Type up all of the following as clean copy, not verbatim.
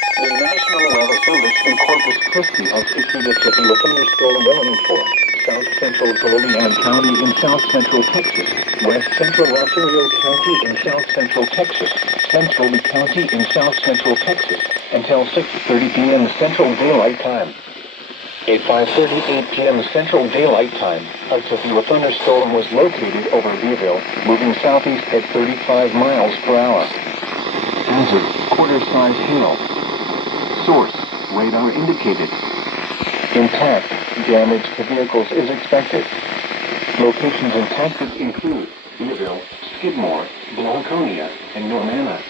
The National Weather Service in Corpus Christi has issued a severe thunderstorm warning for south central Goliad County in south central Texas, west central Rosario County in south central Texas, central Lee County in south central Texas, until 6:30 p.m. Central Daylight Time. At 5:38 p.m. Central Daylight Time, a severe thunderstorm was located over Beeville, moving southeast at 35 miles per hour. Hazard, quarter-size hail. Source, radar indicated. Impact, damage to vehicles is expected. Locations and tactics include Beeville, Skidmore, Blanconia, and Normanna.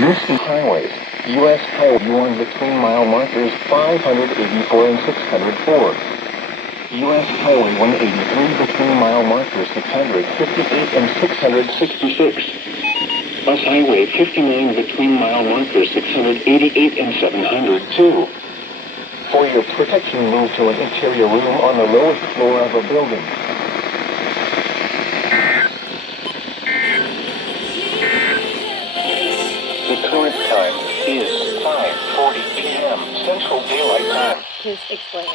This is highways. U.S. Highway 1 between mile markers 584 and 604. U.S. Highway 183 between mile markers 658 and 666. Bus Highway 59 between mile markers 688 and 702. For your protection, move to an interior room on the lowest floor of a building. The current time is 5:40 p.m. Central Daylight Time. Please explain.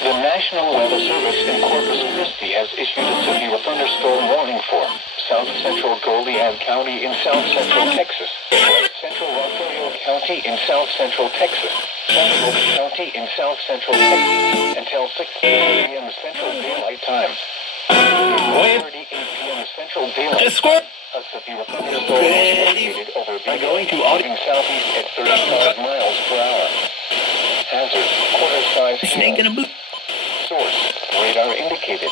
The National Weather Service in Corpus Christi has issued a severe thunderstorm warning for south central Goliad County in south central Texas, west central Rosario County in south central Texas, central County in south central Texas, until 6:30 p.m. Central Daylight Time. 1:38 p.m. Central Daylight Time. A severe thunderstorm was located over going to auditing southeast at 35 miles per hour. Hazard, quarter-size hail. Source, radar indicated.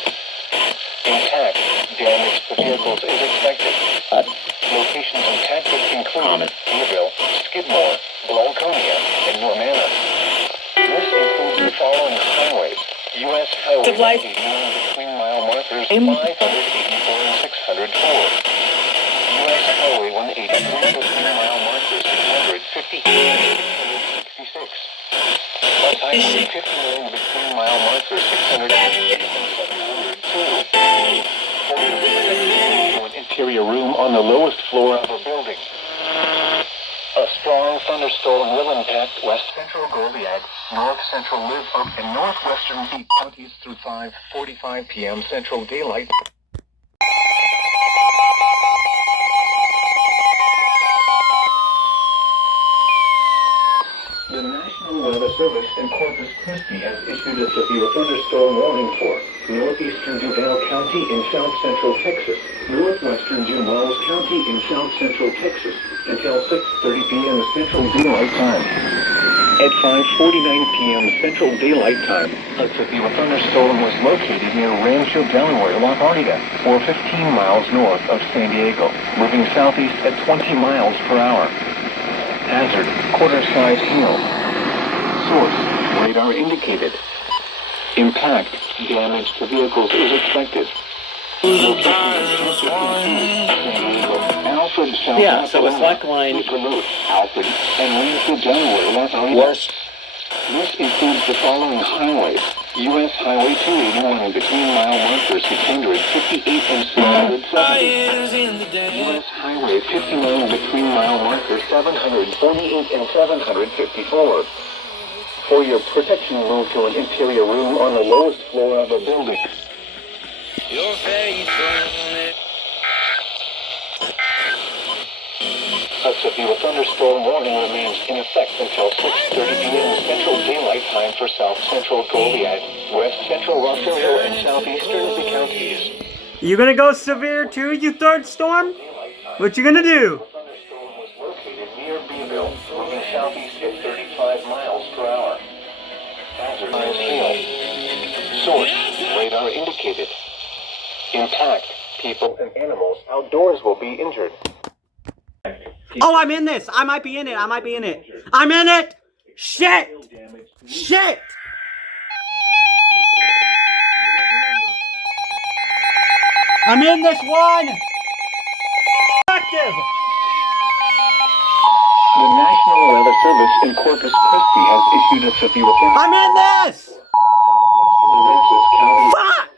Impact, damage to vehicles is expected. Locations and tactics include Beeville, Skidmore, Blanconia, and Normanna. This includes the following highways. U.S. Highway 89 between mile markers 584 and 604. U.S. Highway 183 between mile markers 658 and 666. Bus Highway 59 between mile markers 688 and 702. For your protection, to an interior room on the lowest floor of a building. A strong thunderstorm will impact west central Goliad, north central Live Oak, and northwestern Peak counties through 5:45 p.m. Central Daylight. The National Weather Service in Corpus Christi has issued a severe thunderstorm warning for northeastern Duval County in south central Texas, northwestern Jim Wells County in south central Texas, until 6:30 p.m. Central Daylight Time. At 5:49 p.m. Central Daylight Time, a severe thunderstorm was located near Rancho Delaware, La Guardia, or 15 miles north of San Diego, moving southeast at 20 miles per hour. Hazard, quarter-size hail. Source, radar indicated. Impact, damage to vehicles is expected. Alfred, South yeah, so it's like line Alfred, and Rancho Delaware, La Guardia. This includes the following highways. U.S. Highway 281 between mile markers 658 and 670. U.S. Highway 59 between mile markers 748 and 754. For your protection, move to an interior room on the lowest floor of a building. Your face on it. A severe thunderstorm warning remains in effect until 6:30 p.m. Central Daylight Time for south central Goliad, west central Rosario, and southeastern Lee counties. You gonna go severe too, you third storm? What you gonna do? The thunderstorm was located near Beeville, moving southeast at 35 miles per hour. Hazard hail. Source, radar indicated. Impact, people and animals outdoors will be injured. Oh, I'm in this. I might be in it. I'm in it. Shit. I'm in this one. Active. The National Weather Service in Corpus Christi has issued a severe thunderstorm. I'm in this. Southwestern Aransas County. Fuck.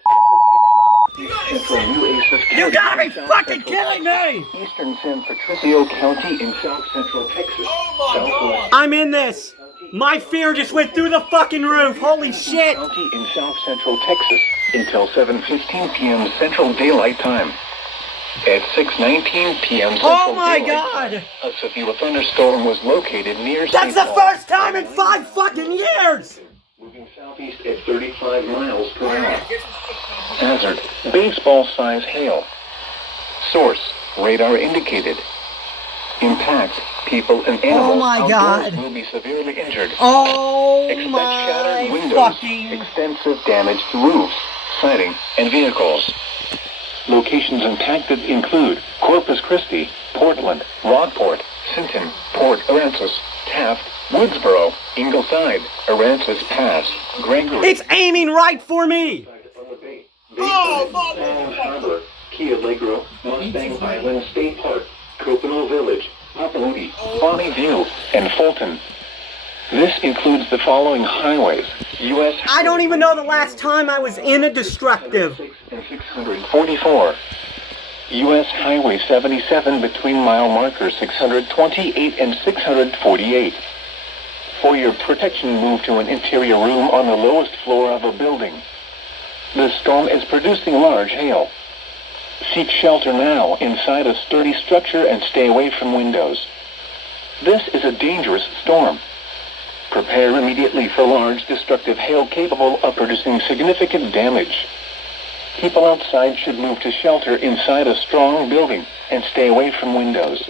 Central New Aces County. You gotta be in South fucking Central kidding me! Eastern San Patricio County in South Central Texas. Southwest I'm in this! My fear just went through the fucking roof! Holy shit! County in South Central Texas until 7:15 p.m. Central Daylight Time. At 6:19 p.m. Central Oh my Daylight god! Time, a severe thunderstorm was located near That's St. the Paul. first time in 5 fucking years! Moving southeast at 35 miles per hour. Hazard, baseball-size hail. Source, radar indicated. Impact, people and animals my outdoors God. will be severely injured. Oh Expect my shattered windows, fucking... extensive damage to roofs, siding, and vehicles. Locations impacted include Corpus Christi, Portland, Rockport, Sinton, Port Aransas, Taft, Woodsboro, Ingleside, Aransas Pass, Gregory. It's aiming right for me! Harbor, Key Allegro, Mustang Island State Park, Copano Village, Papaloti, Bonnie View, and Fulton. This includes the following highways: U.S. I don't even know the last time I was in a destructive. and 644. U.S. Highway 77 between mile markers 628 and 648. For your protection, move to an interior room on the lowest floor of a building. The storm is producing large hail. Seek shelter now inside a sturdy structure and stay away from windows. This is a dangerous storm. Prepare immediately for large destructive hail capable of producing significant damage. People outside should move to shelter inside a strong building and stay away from windows.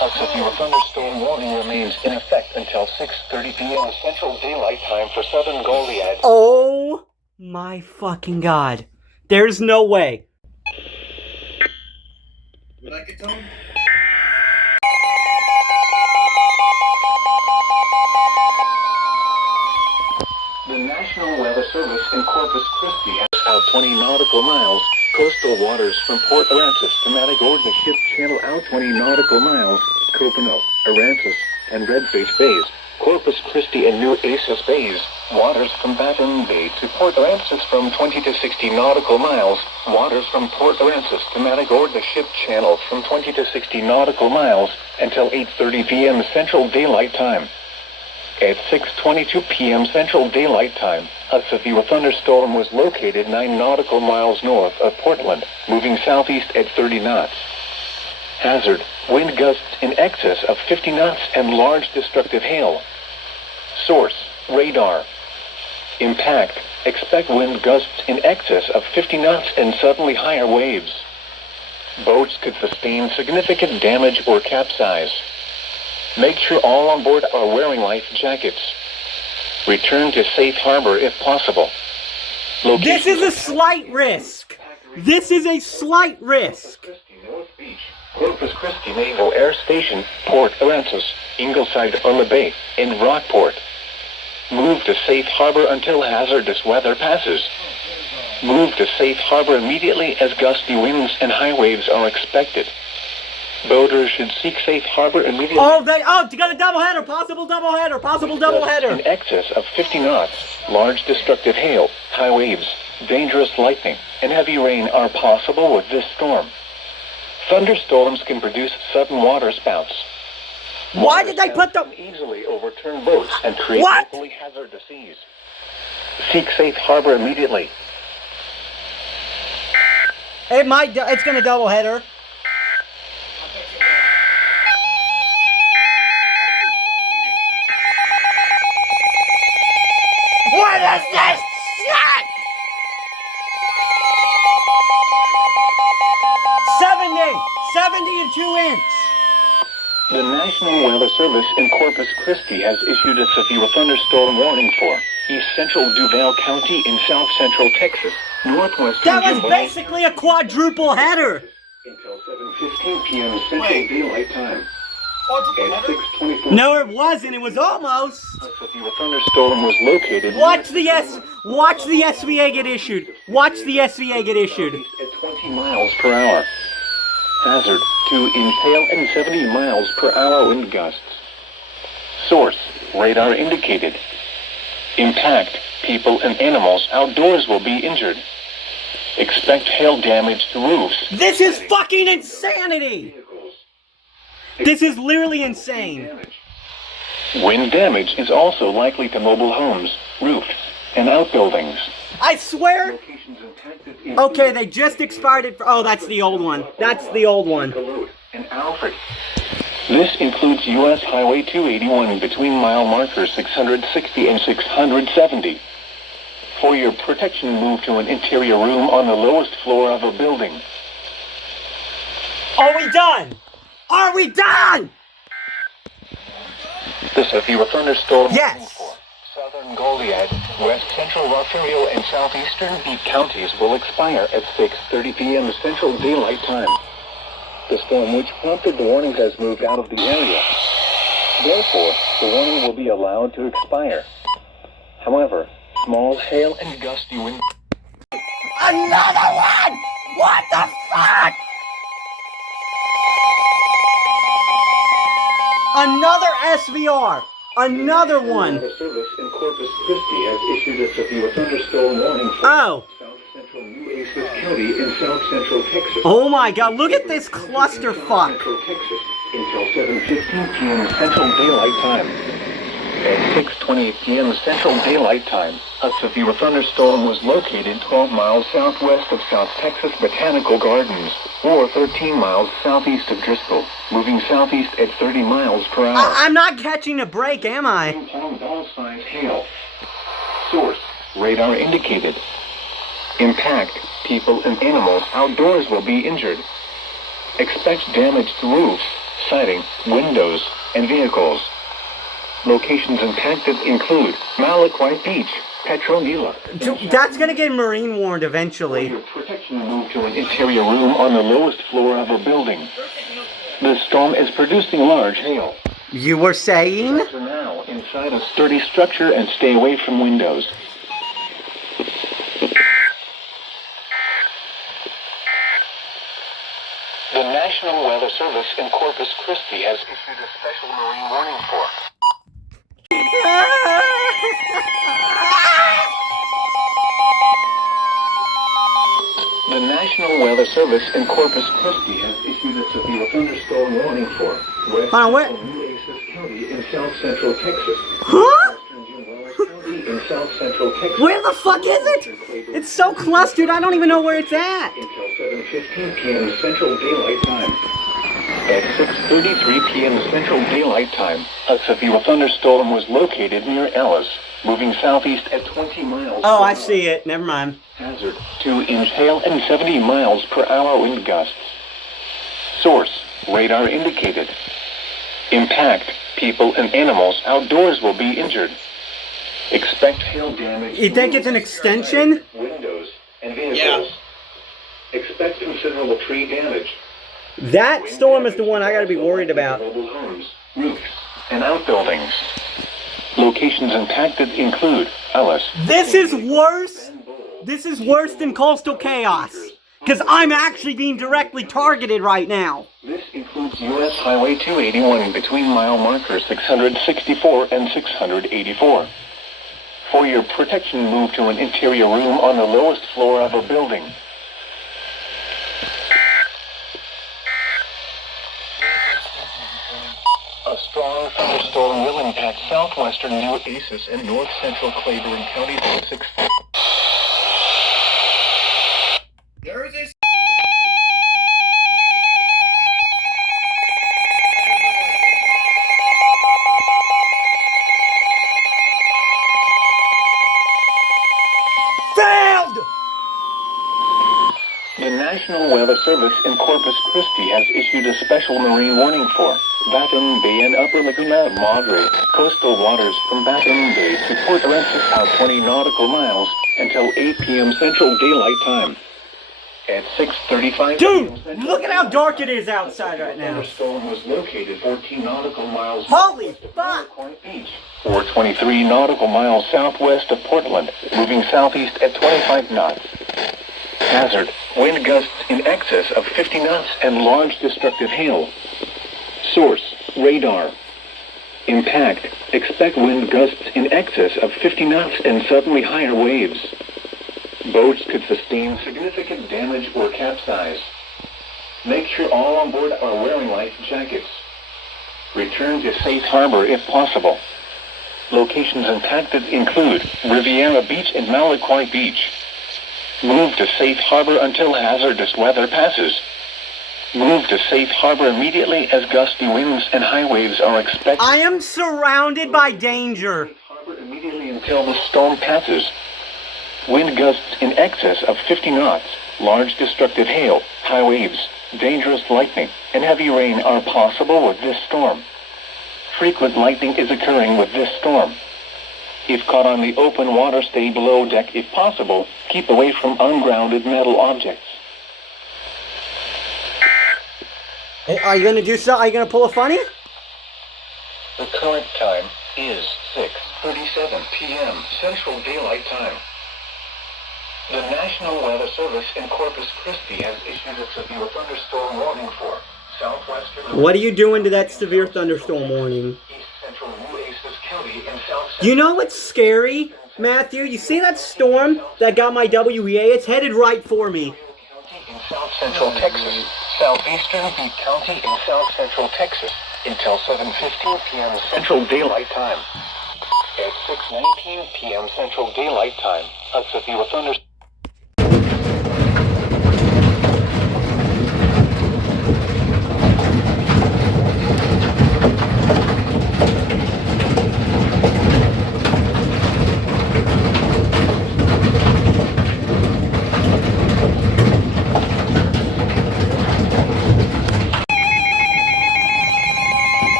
A severe thunderstorm warning remains in effect until 6:30 p.m. Central Daylight Time for southern Goliad. Oh my fucking god. There's no way. Would I get done? The National Weather Service in Corpus Christi has out 20 nautical miles. Coastal waters from Port Aransas to Matagorda Ship Channel out 20 nautical miles. Copano, Aransas, and Redface Bays. Corpus Christi and New Aces Bays. Waters from Baton Bay to Port Aransas from 20 to 60 nautical miles. Waters from Port Aransas to Matagorda Ship Channel from 20 to 60 nautical miles until 8:30 p.m. Central Daylight Time. At 6:22 p.m. Central Daylight Time, a severe thunderstorm was located 9 nautical miles north of Portland, moving southeast at 30 knots. Hazard, wind gusts in excess of 50 knots and large destructive hail. Source, radar. Impact, expect wind gusts in excess of 50 knots and suddenly higher waves. Boats could sustain significant damage or capsize. Make sure all on board are wearing life jackets. Return to safe harbor if possible. This is a slight risk. This is a slight risk. Corpus Christi Naval Air Station, Port Aransas, Ingleside on the Bay, and Rockport. Move to safe harbor until hazardous weather passes. Move to safe harbor immediately as gusty winds and high waves are expected. Boaters should seek safe harbor immediately. You got a doubleheader, possible doubleheader. In excess of 50 knots, large destructive hail, high waves, dangerous lightning, and heavy rain are possible with this storm. Thunderstorms can produce sudden water spouts. Why did they put Can easily overturn boats and create What? locally hazardous seas. Seek safe harbor immediately. It's gonna doubleheader. What is this shit? 70 and 2 inch. The National Weather Service in Corpus Christi has issued a severe thunderstorm warning for East Central Duval County in South Central Texas, northwestern That was Jimbo, basically a quadruple header. until 7:15 p.m. Central Wait. Daylight Time. Quadruple At header? 6:24, No, it wasn't. It was almost. a severe thunderstorm was located Watch the SVA get issued. Watch the SVA get issued. at 20 miles per hour. Hazard, 2-inch hail and 70 miles per hour wind gusts. Source, radar indicated. Impact, people and animals outdoors will be injured. Expect hail damage to roofs. This is fucking insanity! This is literally insane. Wind damage is also likely to mobile homes, roofs, and outbuildings. I swear. Locations impacted include Okay, they just expired it. Oh, that's the old one. That's the old one. and Alfred. This includes U.S. Highway 281 between mile markers 660 and 670. For your protection, move to an interior room on the lowest floor of a building. Are we done? Are we done? The severe thunderstorm Yes. warning for southern Goliad, west central Rosario, and southeastern Heat counties will expire at 6:30 p.m. Central Daylight Time. The storm which prompted the warnings has moved out of the area. Therefore, the warning will be allowed to expire. However, small hail and gusty wind. Another one! What the fuck? Another SVR. Another one. The service in Corpus Christi has issued a severe thunderstorm warning for Oh. south central Nueces County in south central Texas. Oh my god, look at this clusterfuck. Central Texas until 7:15 p.m. Central Daylight Time. At 6:28 p.m. Central Daylight Time, a severe thunderstorm was located 12 miles southwest of South Texas Botanical Gardens, or 13 miles southeast of Driscoll, moving southeast at 30 miles per hour. I'm not catching a break, am I? Ball-sized hail. Source: radar indicated. Impact: people and animals outdoors will be injured. Expect damage to roofs, siding, windows, and vehicles. Locations impacted include Malachi Beach, Petronila. That's gonna get Marine warned eventually. Your protection, move to an interior room on the lowest floor of a building. The storm is producing large hail. You were saying? For now, inside a sturdy structure and stay away from windows. The National Weather Service in Corpus Christi has issued a special marine warning for The National Weather Service in Corpus Christi has issued a severe thunderstorm warning for west where? central Nueces County in south central Texas. Huh? Western Jim County in south central Texas. Where the fuck is it? It's so clustered, I don't even know where it's at. Until 7:15 p.m. Central Daylight Time. At 6:33 p.m. Central Daylight Time, a severe thunderstorm was located near Ellis, moving southeast at 20 miles Oh, per I hour. see it. Never mind. Hazard: 2-inch hail and 70 miles per hour wind gusts. Source: radar indicated. Impact: people and animals outdoors will be injured. Expect hail damage. You think it's an extension? Windows and vehicles. Expect considerable tree damage. That storm is the one I gotta be worried about. Mobile homes, roofs, and outbuildings. Locations impacted include Ellis. This is worse. This is worse than coastal chaos. Because I'm actually being directly targeted right now. This includes U.S. Highway 281 between mile markers 664 and 684. For your protection, move to an interior room on the lowest floor of a building. A strong thunderstorm will impact southwestern Nueces and north central Claiborne County. There is a Failed! The National Weather Service in Corpus Christi has issued a special marine warning for Baton Bay and Upper Laguna Madre, coastal waters from Baton Bay to Port Aransas out 20 nautical miles until 8 p.m. Central Daylight Time. At 6:35 Dude, look at how dark it is outside right The now. thunderstorm was located 14 nautical miles Holy west of fuck! Point Beach, or 23 nautical miles southwest of Portland, moving southeast at 25 knots. Hazard: wind gusts in excess of 50 knots and large destructive hail. Source: radar. Impact. Expect wind gusts in excess of 50 knots and suddenly higher waves. Boats could sustain significant damage or capsize. Make sure all on board are wearing life jackets. Return to safe harbor if possible. Locations impacted include Riviera Beach and Malaquai Beach. Move to safe harbor until hazardous weather passes. Move to safe harbor immediately as gusty winds and high waves are expected. I am surrounded by danger. Safe harbor immediately until the storm passes. Wind gusts in excess of 50 knots, large destructive hail, high waves, dangerous lightning, and heavy rain are possible with this storm. Frequent lightning is occurring with this storm. If caught on the open water, stay below deck if possible. Keep away from ungrounded metal objects. Hey, are you gonna do so? Are you gonna pull a funny? The current time is 6:37 p.m. Central Daylight Time. The National Weather Service in Corpus Christi has issued a severe thunderstorm warning for southwestern... What are you doing to that severe thunderstorm warning? East Central Nueces County and South You know what's scary, Matthew? You see that storm that got my WEA? It's headed right for me. County in South Central Texas. Southeastern Butte County in South Central Texas until 7:15 p.m. Central Daylight Time. At 6:19 p.m. Central Daylight Time, a severe thunderstorm.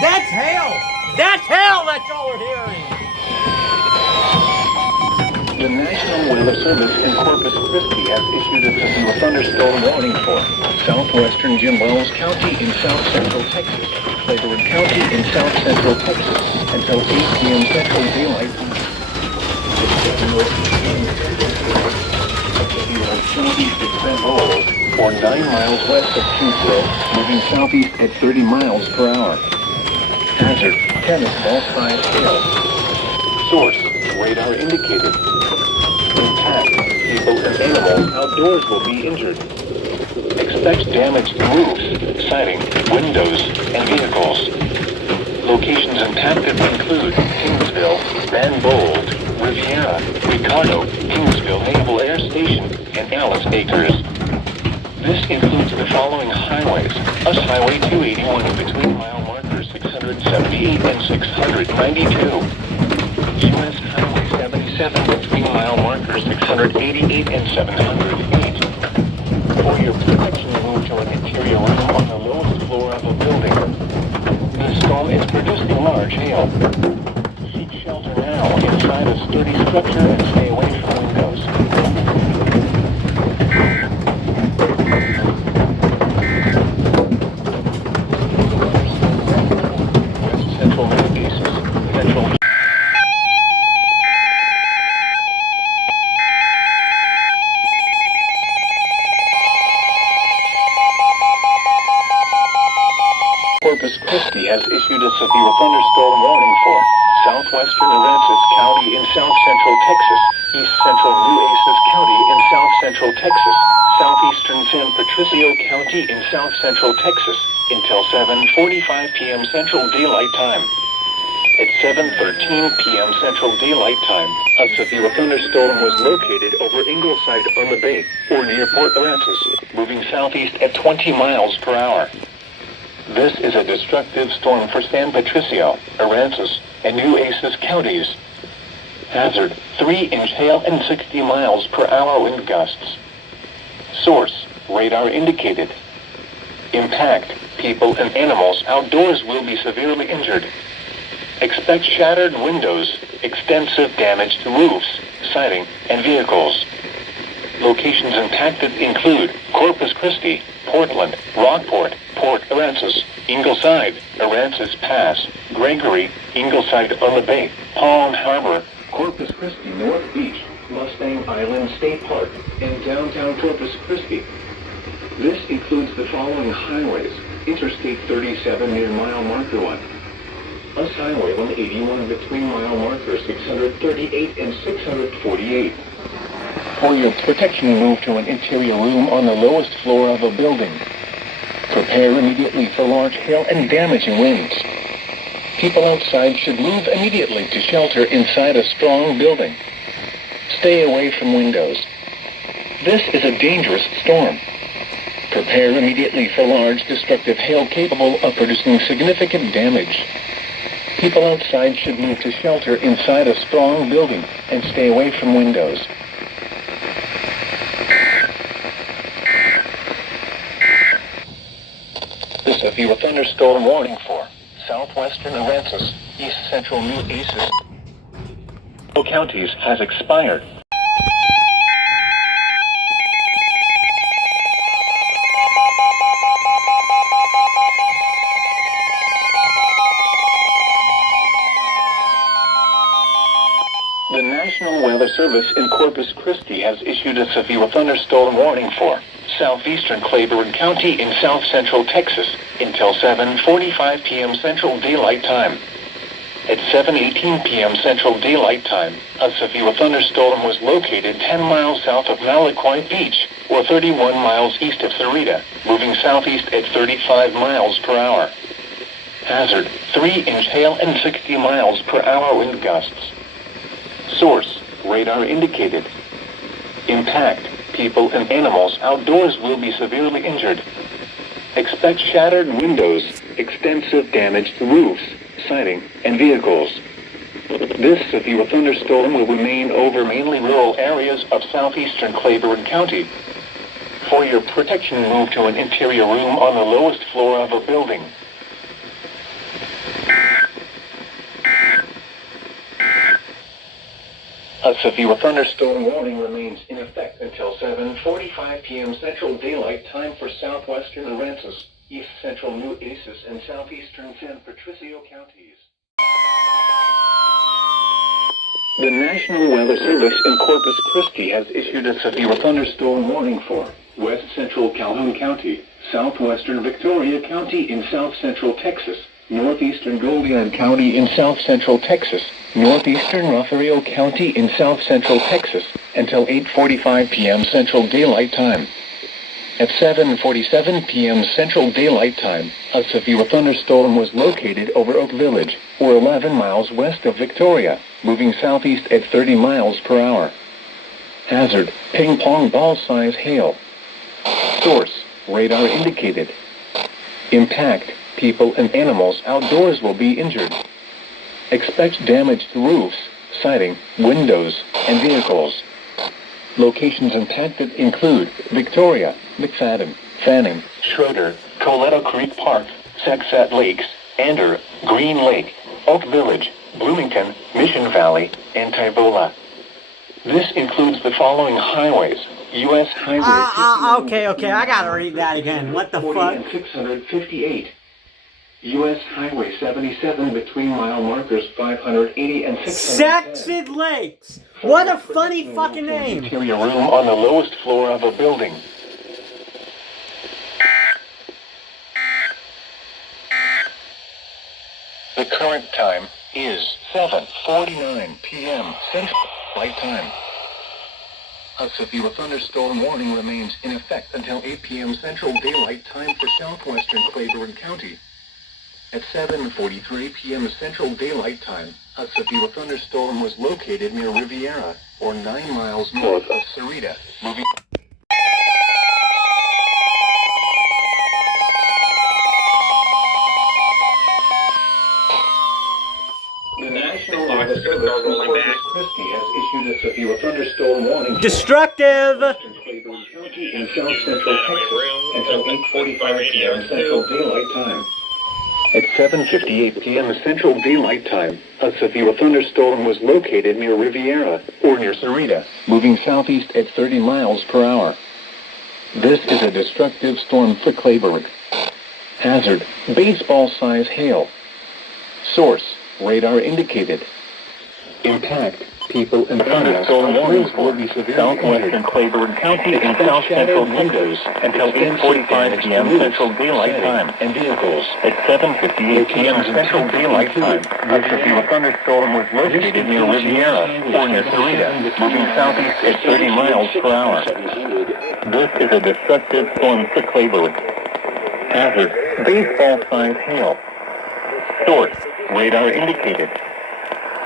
That's hell! That's hell! That's all we're hearing! The National Weather Service in Corpus Christi has issued a severe thunderstorm warning for southwestern Jim Wells County in South Central Texas, Claiborne County in South Central Texas, until 8 p.m. Central Daylight Time. Southeast of St. Paul, or 9 miles west of Kingsville, moving southeast at 30 miles per hour. Hazard, tennis ball size hail. Source, radar indicated. Impact, people and animals outdoors will be injured. Expect damage to roofs, siding, windows, and vehicles. Locations impacted include Kingsville, Van Bold, Riviera, Ricardo, Kingsville Naval Air Station, and Alice Acres. This includes the following highways: US Highway 281 between mile markers 678 and 692. US Highway 77 between mile markers 688 and 708. For your protection, move to an interior room on the lowest floor of a building. The storm is producing large hail. Seek shelter now inside a sturdy structure and stay away from windows. Central Nueces, Central... Corpus Christi has issued a severe thunderstorm warning for southwestern Aransas County in South Central Texas, East Central Nueces County in South Central Texas, southeastern San Patricio County in South Central Texas, until 7:45 p.m. Central Daylight Time. At 7:13 p.m. Central Daylight Time, a severe thunderstorm was located over Ingleside on the Bay, or near Port Aransas, moving southeast at 20 miles per hour. This is a destructive storm for San Patricio, Aransas, and Nueces counties. Hazard, 3-inch hail and 60 miles per hour wind gusts. Source, radar indicated. Impact, people and animals outdoors will be severely injured. Expect shattered windows, extensive damage to roofs, siding, and vehicles. Locations impacted include Corpus Christi, Portland, Rockport, Port Aransas, Ingleside, Aransas Pass, Gregory, Ingleside on the Bay, Palm Harbor, Corpus Christi North Beach, Mustang Island State Park, and downtown Corpus Christi. This includes the following highways: Interstate 37 near mile marker 1. US Highway 181 between mile markers 638 and 648. For your protection, move to an interior room on the lowest floor of a building. Prepare immediately for large hail and damaging winds. People outside should move immediately to shelter inside a strong building. Stay away from windows. This is a dangerous storm. Prepare immediately for large destructive hail capable of producing significant damage. People outside should move to shelter inside a strong building and stay away from windows. The severe thunderstorm warning for southwestern Aransas, east central New Aces counties has expired. The National Weather Service in Corpus Christi has issued a severe thunderstorm warning for southeastern Claiborne County in south central Texas until 7:45 p.m. Central Daylight Time. At 7:18 p.m. Central Daylight Time, a severe thunderstorm was located 10 miles south of Malachite Beach, or 31 miles east of Sarita, moving southeast at 35 miles per hour. Hazard: 3-inch hail and 60 miles per hour wind gusts. Source: radar indicated. Impact: people and animals outdoors will be severely injured. Expect shattered windows, extensive damage to roofs, siding, and vehicles. This severe thunderstorm will remain over mainly rural areas of southeastern Claiborne County. For your protection, move to an interior room on the lowest floor of a building. A severe thunderstorm warning remains in effect until 7:45 p.m. Central Daylight Time for southwestern Aransas, east central New Aces, and southeastern San Patricio counties. The National Weather Service in Corpus Christi has issued a severe thunderstorm warning for west central Calhoun County, southwestern Victoria County in south central Texas, northeastern Goliad County in south central Texas, northeastern Rafael County in south central Texas, until 8:45 p.m. Central Daylight Time. At 7:47 p.m. Central Daylight Time, a severe thunderstorm was located over Oak Village, or 11 miles west of Victoria, moving southeast at 30 miles per hour. Hazard: ping-pong ball-size hail. Source: radar indicated. Impact: people and animals outdoors will be injured. Expect damage to roofs, siding, windows, and vehicles. Locations impacted include Victoria, McFadden, Fanning, Schroeder, Coletto Creek Park, Saxat Lakes, Ander, Green Lake, Oak Village, Bloomington, Mission Valley, and Tybola. This includes the following highways: U.S. Highway Okay, I gotta read that again. What the 40 fuck? and 658. U.S. Highway 77 between mile markers 580 and 610. Saxid Lakes! What a funny fucking name! Interior room on the lowest floor of a building. The current time is 7:49 p.m. Central Daylight Time. A severe thunderstorm warning remains in effect until 8 p.m. Central Daylight Time for southwestern Claiborne County. At 7:43 p.m. Central Daylight Time, a severe thunderstorm was located near Riviera, or 9 miles north of Sarita, moving... The National Weather Service in Corpus Christi has issued a severe thunderstorm warning for Destructive! western Claiborne County and south central Texas until 8:45 p.m. Central Daylight Time. At 7:58 p.m. Central Daylight Time, a severe thunderstorm was located near Riviera, or near Sarita, moving southeast at 30 miles per hour. This is a destructive storm for Claiborne. Hazard: baseball-size hail. Source: radar indicated. Impact: People and thunderstorm warnings will be severe. Southwestern Claiborne County in south central Texas until 8:45 p.m. Central Daylight Time. And vehicles at 7:58 p.m. Central Daylight Time. A severe thunderstorm was located near Riviera or near Sarita, moving southeast at 30 miles per hour. This is a destructive storm for Claiborne. Hazard: baseball-sized hail. Source: radar indicated.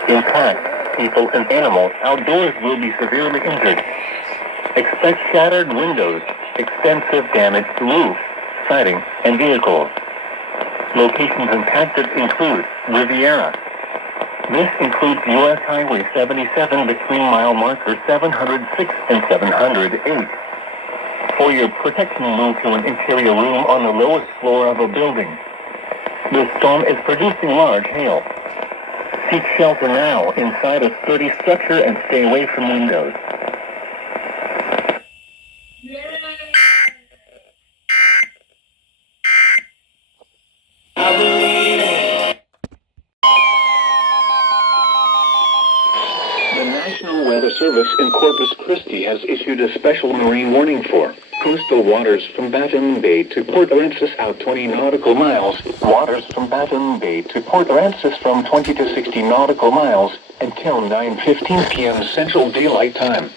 Impact: people and animals outdoors will be severely injured. Expect shattered windows, extensive damage to roof, siding, and vehicles. Locations impacted include Riviera. This includes U.S. Highway 77 between mile markers 706 and 708. For your protection, move to an interior room on the lowest floor of a building. The storm is producing large hail. Seek shelter now inside a sturdy structure and stay away from windows. The National Weather Service in Corpus Christi has issued a special marine warning for coastal waters from Baffin Bay to Port Aransas out 20 nautical miles, waters from Baffin Bay to Port Aransas from 20 to 60 nautical miles until 9:15 p.m. Central Daylight Time.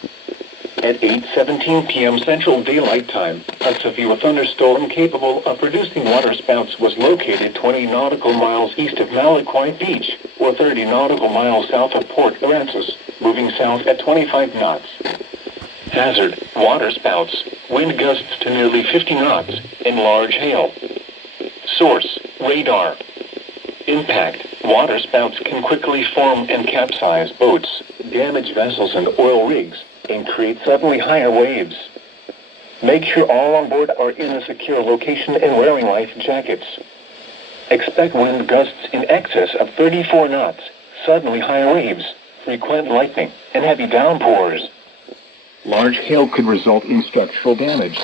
At 8:17 p.m. Central Daylight Time, a severe thunderstorm capable of producing waterspouts was located 20 nautical miles east of Malaquite Beach, or 30 nautical miles south of Port Aransas, moving south at 25 knots. Hazard: waterspouts, wind gusts to nearly 50 knots, and large hail. Source: radar. Impact: waterspouts can quickly form and capsize boats, damage vessels and oil rigs, and create suddenly higher waves. Make sure all on board are in a secure location and wearing life jackets. Expect wind gusts in excess of 34 knots, suddenly higher waves, frequent lightning, and heavy downpours. Large hail could result in structural damage.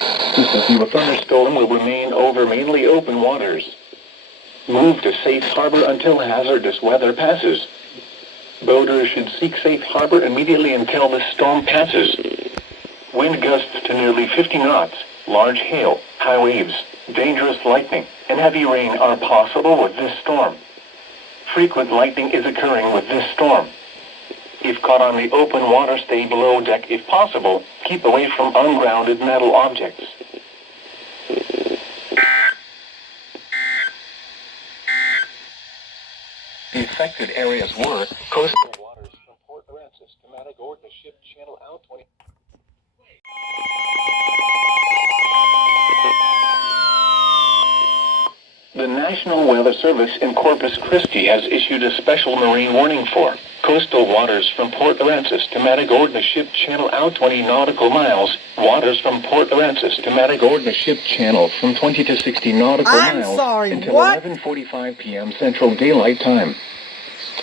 The severe thunderstorm will remain over mainly open waters. Move to safe harbor until hazardous weather passes. Boaters should seek safe harbor immediately until the storm passes. Wind gusts to nearly 50 knots, large hail, high waves, dangerous lightning, and heavy rain are possible with this storm. Frequent lightning is occurring with this storm. If caught on the open water, stay below deck if possible. Keep away from ungrounded metal objects. The affected areas were coastal waters from Port Aransas to Matagorda Ship Channel out 20. The National Weather Service in Corpus Christi has issued a special marine warning for coastal waters from Port Aransas to Matagorda Ship Channel out 20 nautical miles, waters from Port Aransas to Matagorda Ship Channel from 20 to 60 nautical miles until 11:45 p.m. Central Daylight Time.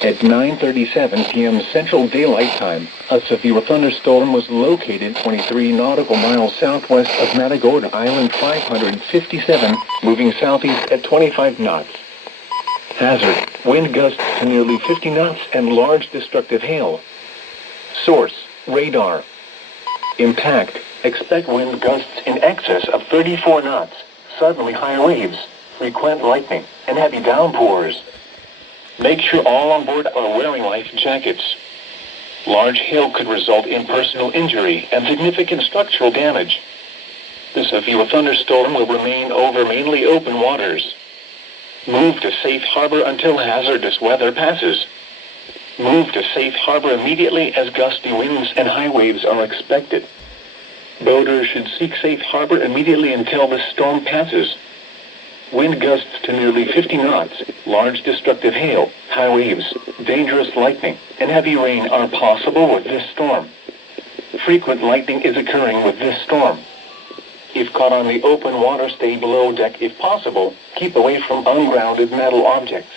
At 9:37 p.m. Central Daylight Time, a severe thunderstorm was located 23 nautical miles southwest of Matagorda Island 557, moving southeast at 25 knots. Hazard: wind gusts to nearly 50 knots and large destructive hail. Source: radar. Impact: expect wind gusts in excess of 34 knots, suddenly higher waves, frequent lightning, and heavy downpours. Make sure all on board are wearing life jackets. Large hail could result in personal injury and significant structural damage. The severe thunderstorm will remain over mainly open waters. Move to safe harbor until hazardous weather passes. Move to safe harbor immediately as gusty winds and high waves are expected. Boaters should seek safe harbor immediately until the storm passes. Wind gusts to nearly 50 knots, large destructive hail, high waves, dangerous lightning, and heavy rain are possible with this storm. Frequent lightning is occurring with this storm. If caught on the open water, stay below deck if possible. Keep away from ungrounded metal objects.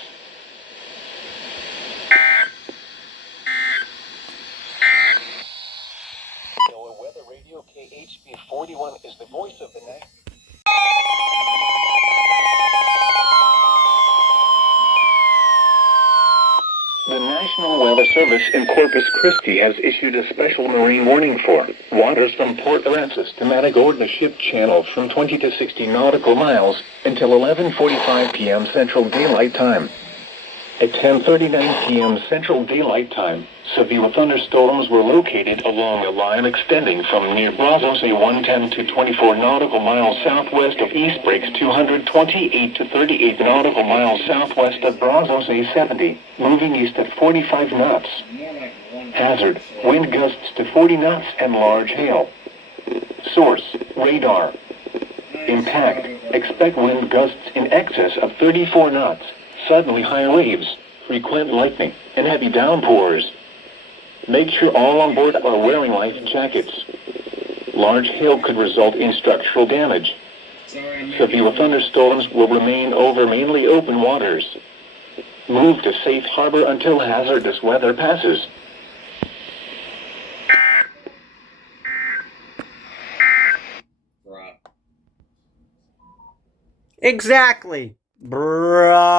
NOAA Weather Radio KHB 41 is the voice of the night. The National Weather Service in Corpus Christi has issued a special marine warning for waters from Port Aransas to Matagorda Ship Channel from 20 to 60 nautical miles until 11:45 p.m. Central Daylight Time. At 10:39 p.m. Central Daylight Time, severe thunderstorms were located along a line extending from near Brazos A110 to 24 nautical miles southwest of East Breaks 228 to 38 nautical miles southwest of Brazos A70, moving east at 45 knots. Hazard, wind gusts to 40 knots and large hail. Source, radar. Impact, expect wind gusts in excess of 34 knots. Suddenly high waves, frequent lightning, and heavy downpours. Make sure all on board are wearing life jackets. Large hail could result in structural damage. Severe thunderstorms will remain over mainly open waters. Move to safe harbor until hazardous weather passes. Exactly. Bruh.